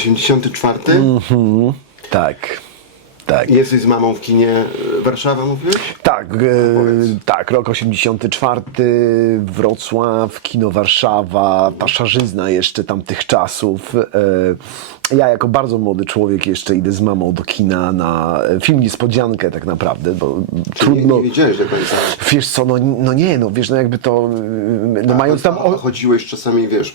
84? Tak. Tak. Jesteś z mamą w kinie Warszawa, mówiłeś? Tak, tak, rok 84, Wrocław, kino Warszawa, ta szarzyzna jeszcze tamtych czasów. Ja jako bardzo młody człowiek jeszcze idę z mamą do kina na film Niespodziankę tak naprawdę, bo trudno... Nie wiedziałeś do końca. Wiesz co, wiesz, jakby to... No mając tam... Chodziłeś czasami, wiesz,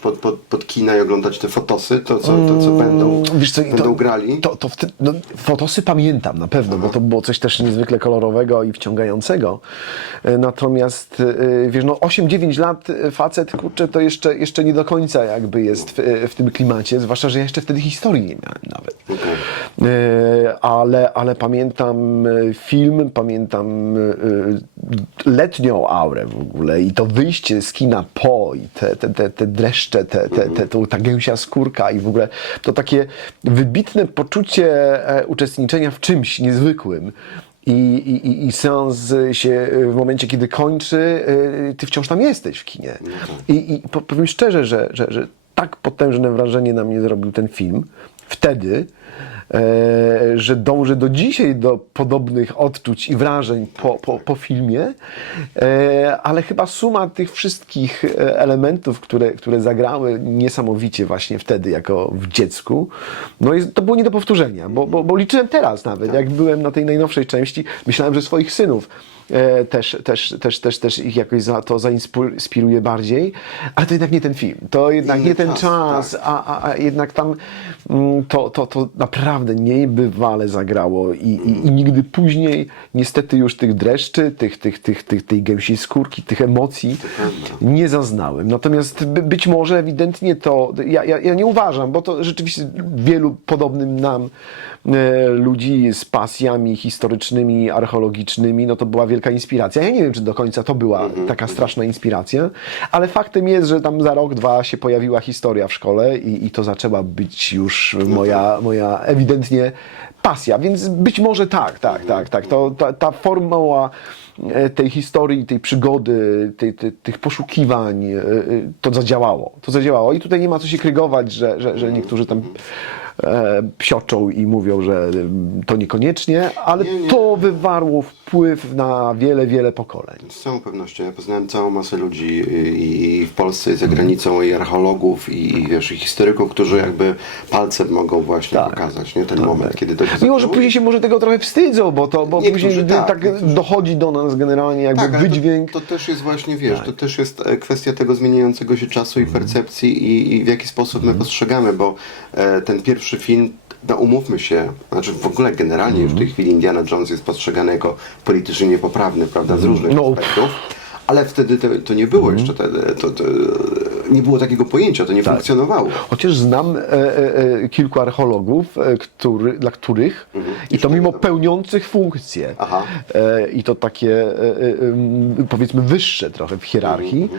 pod kina i oglądać te fotosy, to co będą, wiesz co, będą grali? Fotosy pamiętam na pewno, bo to było coś też niezwykle kolorowego i wciągającego. Natomiast, wiesz, 8-9 lat facet, kurczę, to jeszcze nie do końca jakby jest w tym klimacie, zwłaszcza, że ja jeszcze wtedy historii nie miałem nawet. Ale pamiętam film, pamiętam letnią aurę w ogóle i to wyjście z kina i te dreszcze, ta gęsia skórka i w ogóle to takie wybitne poczucie uczestniczenia w czymś niezwykłym. I seans się w momencie, kiedy kończy, ty wciąż tam jesteś w kinie. I powiem szczerze, że tak potężne wrażenie na mnie zrobił ten film wtedy, że dążę do dzisiaj do podobnych odczuć i wrażeń po filmie, ale chyba suma tych wszystkich elementów, które zagrały niesamowicie właśnie wtedy, jako w dziecku, to było nie do powtórzenia, bo liczyłem teraz nawet, jak byłem na tej najnowszej części, myślałem, że swoich synów też ich jakoś to zainspiruje bardziej, ale to jednak nie ten film, to jednak nie ten czas, tak. a jednak tam to naprawdę niebywale zagrało i nigdy później niestety już tych dreszczy, tej gęsiej skórki, tych emocji nie zaznałem. Natomiast być może ewidentnie ja nie uważam, bo to rzeczywiście wielu podobnym nam ludzi z pasjami historycznymi, archeologicznymi, to była wielka inspiracja. Ja nie wiem, czy do końca to była taka straszna inspiracja, ale faktem jest, że tam za rok, dwa się pojawiła historia w szkole i to zaczęła być już moja ewidentnie pasja, więc być może tak. Ta formuła tej historii, tej przygody, tych poszukiwań, to zadziałało. I tutaj nie ma co się krygować, że niektórzy tam psioczą i mówią, że to niekoniecznie, ale to wywarło wpływ na wiele pokoleń. Z całą pewnością. Ja poznałem całą masę ludzi i w Polsce, i za granicą, i archeologów, i wiesz, i historyków, którzy jakby palcem mogą właśnie pokazać, nie? Ten moment, kiedy to się Mimo, że później się może tego trochę wstydzą, bo później dochodzi do nas generalnie jakby wydźwięk. To też jest właśnie, wiesz, to też jest kwestia tego zmieniającego się czasu i percepcji i w jaki sposób my postrzegamy, bo ten pierwszy film, umówmy się, znaczy w ogóle generalnie już w tej chwili Indiana Jones jest postrzegany jako politycznie niepoprawny, prawda, z różnych aspektów, ale wtedy to nie było jeszcze, nie było takiego pojęcia, to nie funkcjonowało. Chociaż znam kilku archeologów, dla których, i to mimo pełniących funkcje, i to takie powiedzmy wyższe trochę w hierarchii,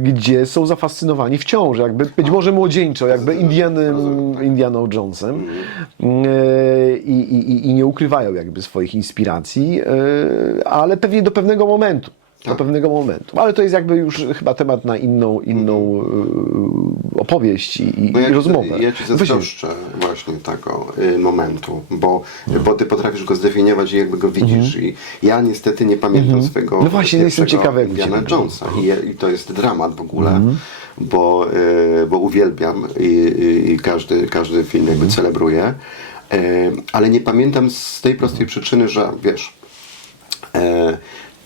gdzie są zafascynowani wciąż, jakby być może młodzieńczo, jakby Indianą Jonesem i nie ukrywają jakby swoich inspiracji, ale pewnie do pewnego momentu. Ale to jest jakby już chyba temat na inną opowieść i rozmowę. Ja ci zazdroszczę właśnie tego momentu, bo ty potrafisz go zdefiniować i jakby go widzisz. I ja niestety nie pamiętam swego właśnie, jestem ciekawy, jak Indiana Jonesa i to jest dramat w ogóle, bo uwielbiam i każdy film jakby celebruję, ale nie pamiętam z tej prostej przyczyny, że wiesz,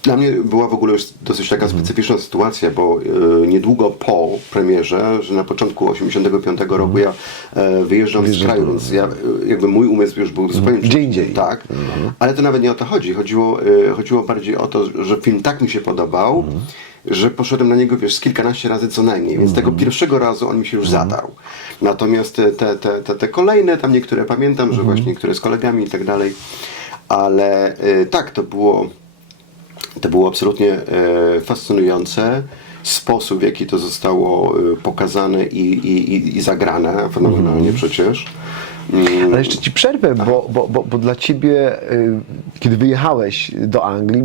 dla mnie była w ogóle już dosyć taka specyficzna sytuacja, bo niedługo po premierze, że na początku 85 roku ja wyjeżdżam z kraju, więc jakby mój umysł już był zupełnie gdzie indziej. Tak, ale to nawet nie o to chodzi. Chodziło bardziej o to, że film tak mi się podobał, że poszedłem na niego, wiesz, z kilkanaście razy co najmniej, więc tego pierwszego razu on mi się już zadał. Natomiast te kolejne, tam niektóre pamiętam, że właśnie niektóre z kolegami i tak dalej, ale tak, to było absolutnie fascynujące. Sposób, w jaki to zostało pokazane i zagrane, fenomenalnie przecież. Ale jeszcze ci przerwę, bo dla ciebie, kiedy wyjechałeś do Anglii,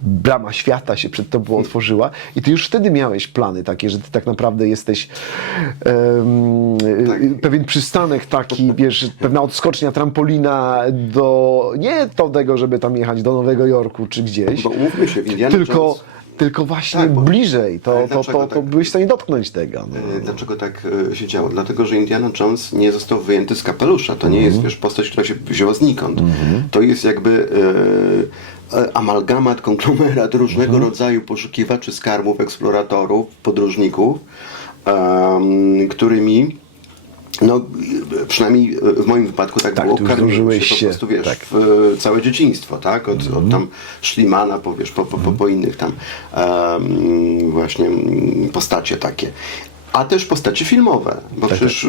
brama świata się przed tobą otworzyła i ty już wtedy miałeś plany takie, że ty tak naprawdę jesteś pewien przystanek taki, wiesz, pewna odskocznia, trampolina nie do tego, żeby tam jechać do Nowego Jorku czy gdzieś, Bo umówmy się, w Indiana Jones... tylko właśnie Tak, bo- bliżej, to tak? byłeś w stanie dotknąć tego. No. Dlaczego tak się działo? Dlatego, że Indiana Jones nie został wyjęty z kapelusza. To nie jest, wiesz, postać, która się wzięła znikąd. To jest jakby amalgamat, konglomerat różnego rodzaju poszukiwaczy skarbów, eksploratorów, podróżników, którymi no, przynajmniej w moim wypadku tak było, tu karmiłem zdążyłeś się po się, prostu, wiesz, tak. w całe dzieciństwo, tak? Od tam Szlimana, po innych tam właśnie postacie takie. A też postacie filmowe, bo przecież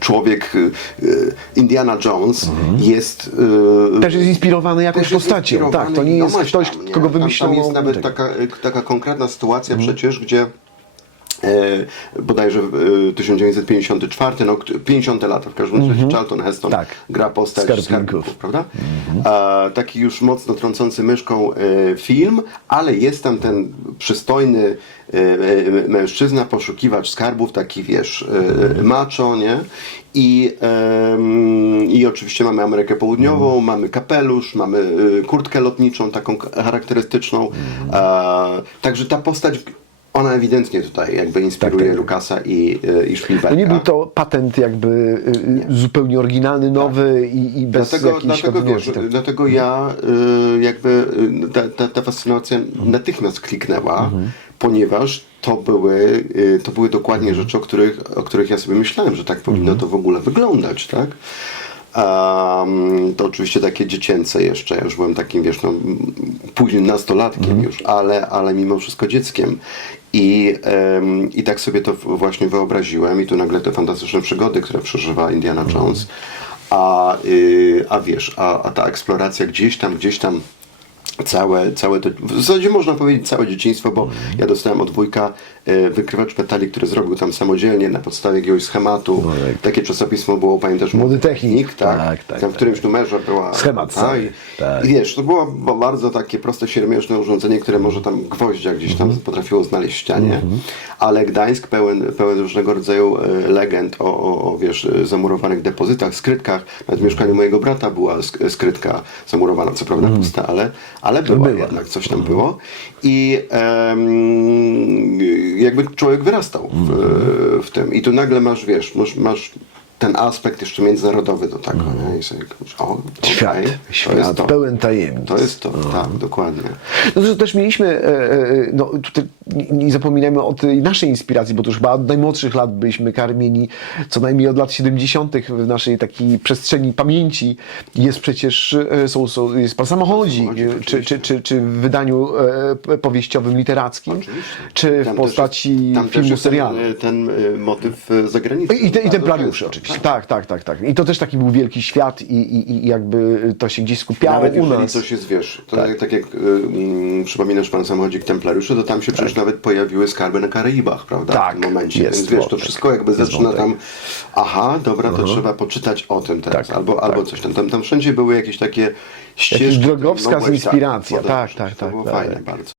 człowiek Indiana Jones jest... Też jest inspirowany jakąś też jest postacią, inspirowany tak, to nie jest ilomaś ktoś, tam, nie? kogo wymyślono. Tam jest nawet taka konkretna sytuacja przecież, gdzie bodajże 1954, no 50 lata w każdym razie, Charlton Heston Tak. gra postać Skarbników. skarbników, prawda? Taki już mocno trącący myszką film, ale jest tam ten przystojny mężczyzna, poszukiwacz skarbów, taki wiesz, macho, nie? I oczywiście mamy Amerykę Południową, mamy kapelusz, mamy kurtkę lotniczą, taką charakterystyczną. Także ta postać, ona ewidentnie tutaj jakby inspiruje Tak. Lucasa i Spielberga. To nie był to patent jakby zupełnie oryginalny, nowy i bez jakichś tam, wiesz, tak. Dlatego ja jakby ta fascynacja natychmiast kliknęła, ponieważ to były dokładnie rzeczy, o których ja sobie myślałem, że tak powinno to w ogóle wyglądać, tak? To oczywiście takie dziecięce jeszcze, ja już byłem takim, wiesz, no, późnym nastolatkiem już, ale mimo wszystko dzieckiem. I tak sobie to właśnie wyobraziłem i tu nagle te fantastyczne przygody, które przeżywa Indiana Jones, a wiesz, a ta eksploracja gdzieś tam całe to, w zasadzie można powiedzieć całe dzieciństwo, bo ja dostałem od wujka wykrywacz metali, który zrobił tam samodzielnie na podstawie jakiegoś schematu. Takie czasopismo było, pamiętasz? Młody Technik. Tak. Tam w którymś numerze była schemat cały. Tak. I wiesz, to było bardzo takie proste, siermiężne urządzenie, które może tam gwoździa gdzieś tam potrafiło znaleźć w ścianie, ale Gdańsk pełen różnego rodzaju legend o wiesz, zamurowanych depozytach, skrytkach. Nawet w mieszkaniu mojego brata była skrytka zamurowana, co prawda pusta, ale była jednak, coś tam było. I jakby człowiek wyrastał w tym. I tu nagle masz, wiesz, masz ten aspekt jeszcze międzynarodowy do tego. Nie? I sobie, Świat pełen tajemnic. To jest to, tak, dokładnie. No to też mieliśmy, no tutaj nie zapominajmy o tej naszej inspiracji, bo to już chyba od najmłodszych lat byliśmy karmieni, co najmniej od lat 70. w naszej takiej przestrzeni pamięci jest przecież, jest Pan Samochodzik, czy w wydaniu powieściowym, literackim, czy w postaci filmu, serialu. Ten motyw zagraniczny. I templariusze oczywiście. Tak. I to też taki był wielki świat i jakby to się gdzieś skupiało Nawet u jeżeli nas. coś jest, wiesz, to tak jak przypominasz Pan Samochodzik Templariuszy, to tam się przecież nawet pojawiły skarby na Karaibach, prawda? Tak, w tym momencie. jest Więc wiesz, to wątek. wszystko jakby Jest zaczyna wątek. tam, aha, dobra, to trzeba poczytać o tym teraz, Tak, albo coś tam. Tam wszędzie były jakieś takie ścieżki. drogowskaz, mogłeś, inspiracja. podążyć. Tak. To było fajne bardzo.